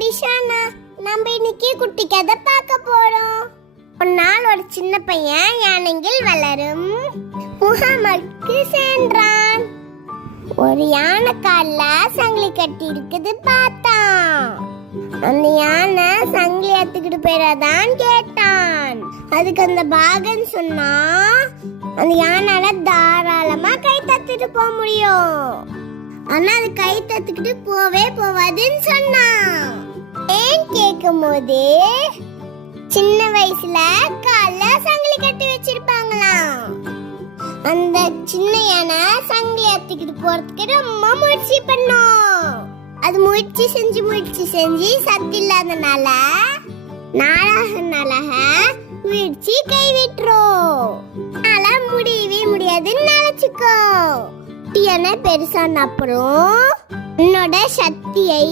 டிஷானா, நம்ம இன்னைக்கு குட்டி கதை பார்க்க போறோம். ஒரு நாள் ஒரு சின்ன பையன் யானைகள் வளரும் முகாமுக்கு சென்றான். ஒரு யானை கால்ல சங்கிலி கட்டி இருக்குது பார்த்தான். அந்த யானை சங்கிலி எடுத்துக்கிட்டு போயிடாதான் கேட்டான். அதுக்கு அந்த பாகன் சொன்னா, அந்த யானால தாராளமா கை தத்திட்டு போக முடியும், ஆனா அது கை தத்துக்கிட்டு போவாதுன்னு சொன்னான். ஏன் கேட்கும் போது, சின்ன வயசுல கால்ல சங்கிலி கட்டி வச்சிருப்பாங்களாம். அந்த சின்ன யானை சங்கிலி ஏத்திக்கிட்டு போறதுக்கு ரொம்ப முயற்சி பண்ணோம். அது முயற்சி செஞ்சு சத்து இல்லாதனால நாளாக முயற்சி கைவிட்டுரும். முடியவே முடியாதுன்னு நினைச்சுக்கோ. பெருசான அப்புறம் உன்னோட சக்தியை